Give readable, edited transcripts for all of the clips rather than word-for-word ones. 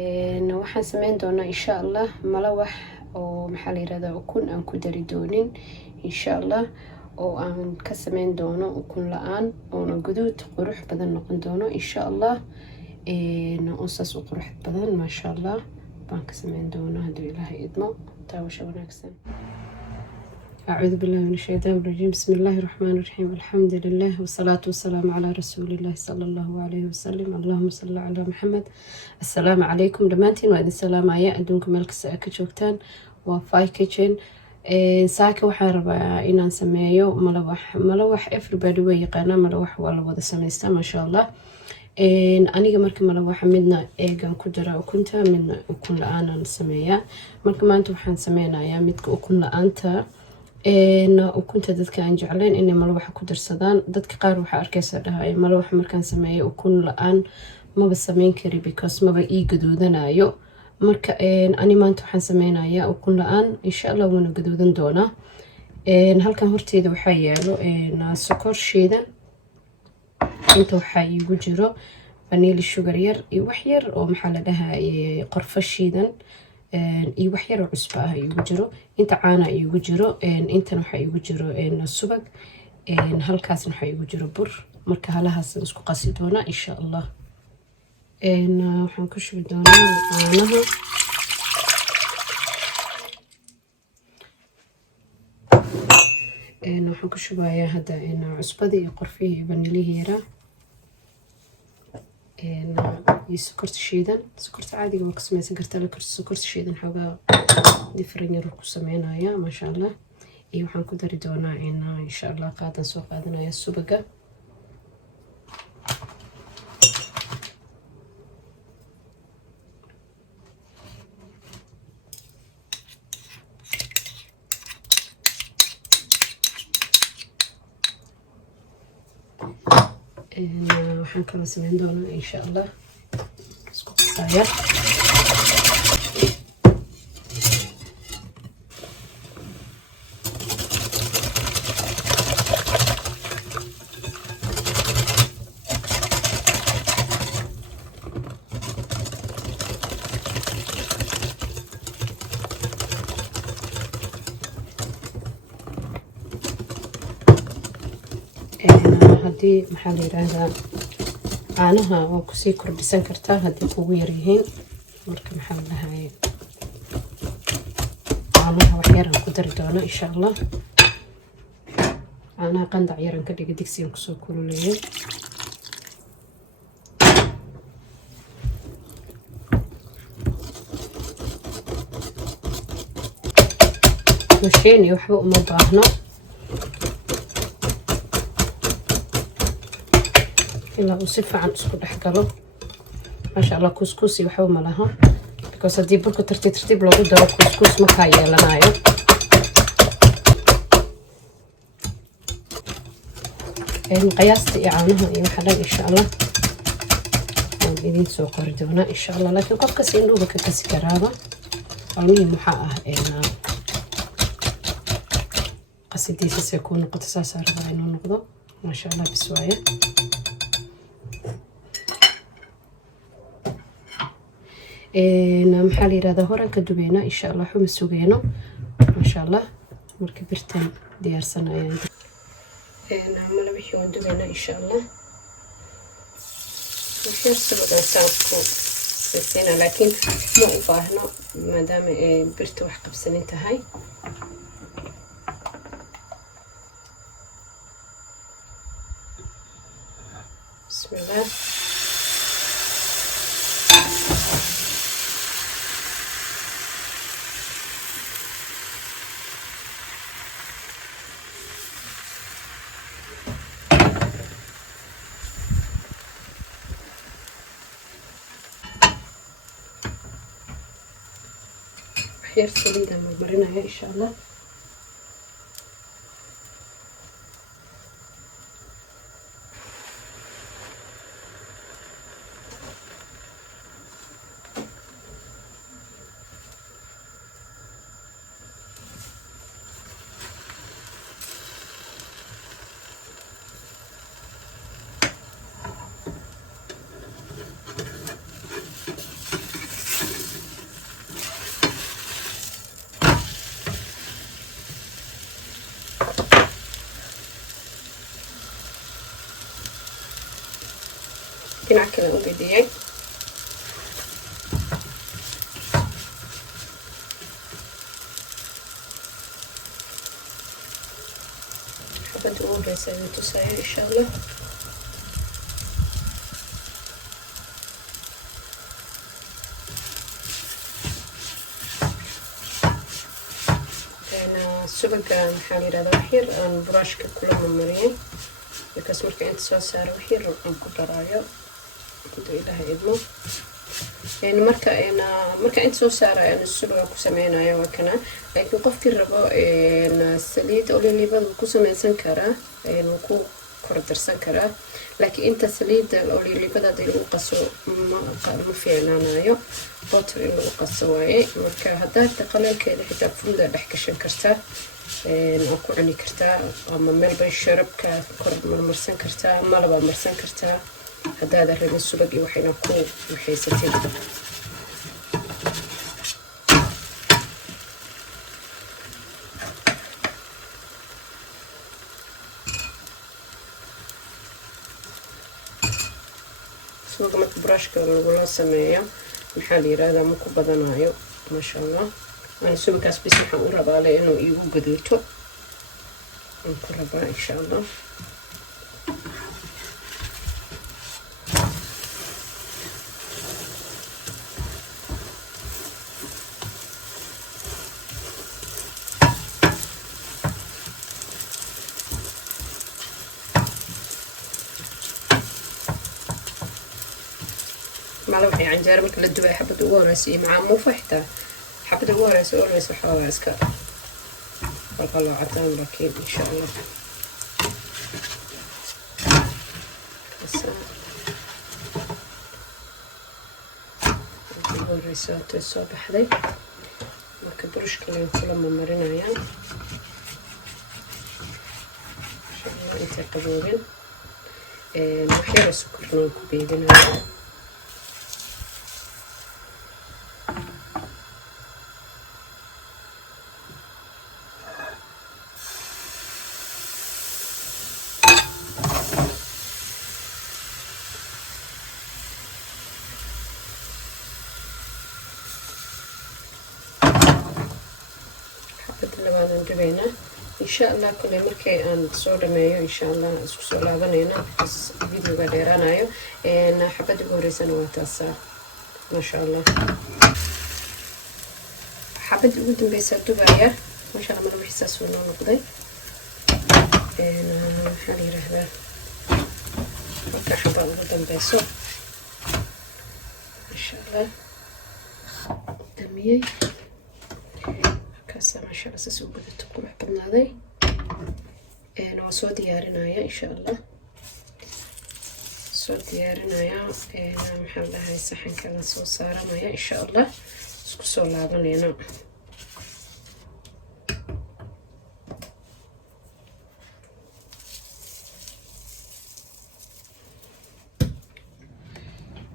waxaan sameyn doonaa insha allah malawax oo maxaa la yirahdaa ukun aan ku dari doonin insha allah, oo aan ka sameyn doono ukun la-aan oona guduud qurux badan noqon doono insha allah. oo saas u qurux badan maasha allah baan ka sameyn doonaa hadduu ilaahay idmo. taawasho wanaagsan. أعوذ بالله من الشيطان الرجيم. بسم الله الرحمن الرحيم. الحمد لله والصلاة والسلام على رسول الله صلى الله عليه وسلم. اللهم صل على محمد. السلام عليكم دمانتين وإذن السلام عليكم أدونكم ملك الساكة شوكتان وفاي كيتشن. saaka waxaan rabaa inaan sameeyo malawax everybody way yaqaanaa malawax waa la wada samaystaa maasha allah. aniga marka malawaxa midna eegan ku dara ukunta midna ukun la-aanan sameeyaa. marka maanta waxaan sameynayaa midka ukun la-aanta. ukunta dadka aan jeclayn inay malawaxa ku darsadaan, dadka qaar waxaa arkaysa dhahay malawaxa markaan sameeyo ukun la-aan maba sameyn kari because maba ii gaduudanayo. marka ani maanta waxaan sameynayaa ukun la-aan insha allah wuuna gaduudan doonaa. halkan horteeda waxaa yaalo sokor shiidan, inta waxaa iigu jiro vanilla sugar yar iyo wax yar oo maxaa la dhahaye qorfo shiidan iyo wax yar oo cusbo ah iigu jiro. inta caana iigu jiro, intan waxaa iigu jiro subag, halkaasna waxaa iigu jiro bur. marka halahaasaan isku qasi doonaa insha allah. waxaan ku shubi doonaa caanaha. waxaan ku shubayaa hadda cusbadii iyo qorfihii iyo vanilihii yaraa iyo sokorta shiidan. sokorta caadiga waa ka sameysan kartaa, laakiin sokorta shiidan xoogaa different yar ku sameynaya maasha allah. iyo waxaan ku dari doonaa insha allah qaadan soo qaadanaya subaga. waxaan kala sameyn doonaa insha allah isku qasaya. haddii maxaa la yiraahdaa caanaha waa kusii kordhisan kartaa haddii kugu yar yihiin. marka maxaa la dhahaye caanaha wax yaraan ku dari doona insha allah. caanaha qandac yaraan ka dhiga digsigan kusoo kululeeyay. mashiini waxba uma baahno, ilaa uu si fiican isku dhex galo maasha allah. kuskusi waxba ma laha because haddii burka tartiib tartiib loogu daro kuskus makaa yeelanayo. qiyaasta iyo caanaha iyo waxa dhan insha allah waan idin soo qori doonaa insha allah. laakiin qofkas indhuuba ka kasi karaaba. almuhim waxaa ah qasidiisa see kuu noqoto saasaa rabaa inuu noqdo maasha allah. bis waaye maxaa la yirahdaa horaan ka dubeynaa insha allah. xuma sugeyno maasha allah. marka birtan diyaarsanayaan malabixii waan dubeynaa insha allah. waxyar subagaan saasku siina, laakiin ma u baahno maadaama birta wax qabsanin tahay. bismillah. waxyar saliidaan marmarinaya insha allah. dhinac kale u gediyay xabadda ugu horeysa ayaan tusaya insha allah. subaga maxaa la yirahdaa wax yar aan brushka kula marmariyay because marka inta soo saaro wax yar aan ku daraayo inta ilaahay idmo. marka inta soo saarayo aan subaga ku sameynayo waa kana. laakiin qofkii rabo saliid oliivada ku sameysan karaa wuu ku kordarsan karaa, laakiin inta saliidda oliivada hadii lagu qaso ma fiicnaanayo, butter in lagu qaso waaye. marka haddaad qaleelkeeda xitaa fruuda dhex gashan kartaa oo ku cuni kartaa, ama meel bay sharabka kor marmarsan kartaa, malaba marsan kartaa haddaad rabin subag iyo waxayna ku waxaysatay. subaga marka brushka lagula sameeyo maxaa la yiraahdaa ma ku badanayo maasha allah. أنا سوي كاس بس محاول ربع لأنه يجوا قدرته نكون ربع إن شاء الله. معلومة يعني جارمك للدواء حبة وراسي مع مو فحتة حبة وراسي وراسي حوالي اسكا والله عطان لكن إن شاء الله. وراسي الصبح ذي وكبرش كلين كلهم مرينا يعني إن شاء الله أنت قبولين محيرة سكر نوكو بيدنا إن شاء الله كل مركي أن صورة مايو إن شاء الله أسكسو لعبنا بس فيديو قديرانا أيو إن حبت بوري سنوات الساعة ما شاء الله. حبت قدم بيساتو بايا ما شاء الله. ما بحساس ولا نقضي إن حالي رهبة مركي حبت قدم بيسو ما شاء الله دميي ما شاء الله سوق التقوى حبنا هذي أنا وصو ديارنا إن شاء الله صو ديارنا محل هاي الصحن كذا صو صار ما إن شاء الله سكسو لعبنا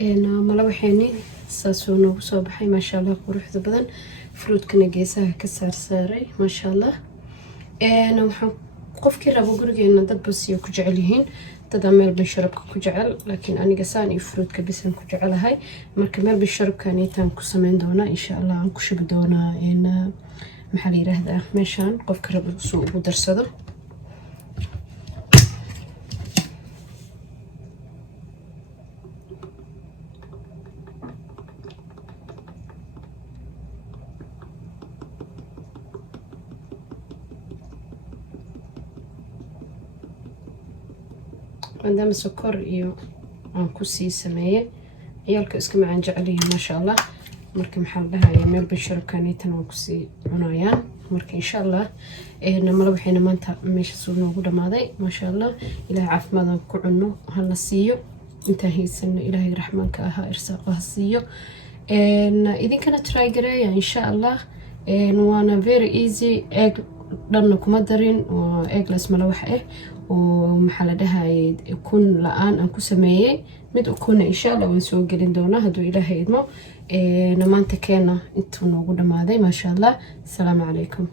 أنا ملوحيني ساسونو وصوبحي ما شاء الله قروح ذبذن فروت كنا جيسها كسر ساري ما شاء الله. أنا وحن قف كي رابو قرقي إن ضد بس يكجعلهن تدمر بالشرب كجعل، لكن أنا جساني فروت كبسن كجعل هاي مركمل بالشرب كاني تنكو سمين دونا إن شاء الله عنكو شب دونا إن محلي رهدا مشان قف كي رابو سوق ودرسده. عندما سكر إيو عنكسي سمية عيالك اسكم عن جعليه ما شاء الله. مركي محل بها يميل بالشرب كانيتن عنكسي عنايان مركي إن شاء الله إنما لو حين ما انت مش سوينا وجوده ماذا ما شاء الله إلهي عاف ماذا كعنه هالنسيو انتهي سن إلهي رحمن كأها إرساقها السيو إن إذا كانت ترايجرية إن شاء الله إن وانا very easy egg لأنكم مدرين وإجلس ملوحة ومحل ده يكون لآن أنكو سمية مد أكون إن شاء الله ونسوق جلين دونا هدو إلهي إدمو نمان تكينا انتو نوغو دماذي ما شاء الله. السلام عليكم.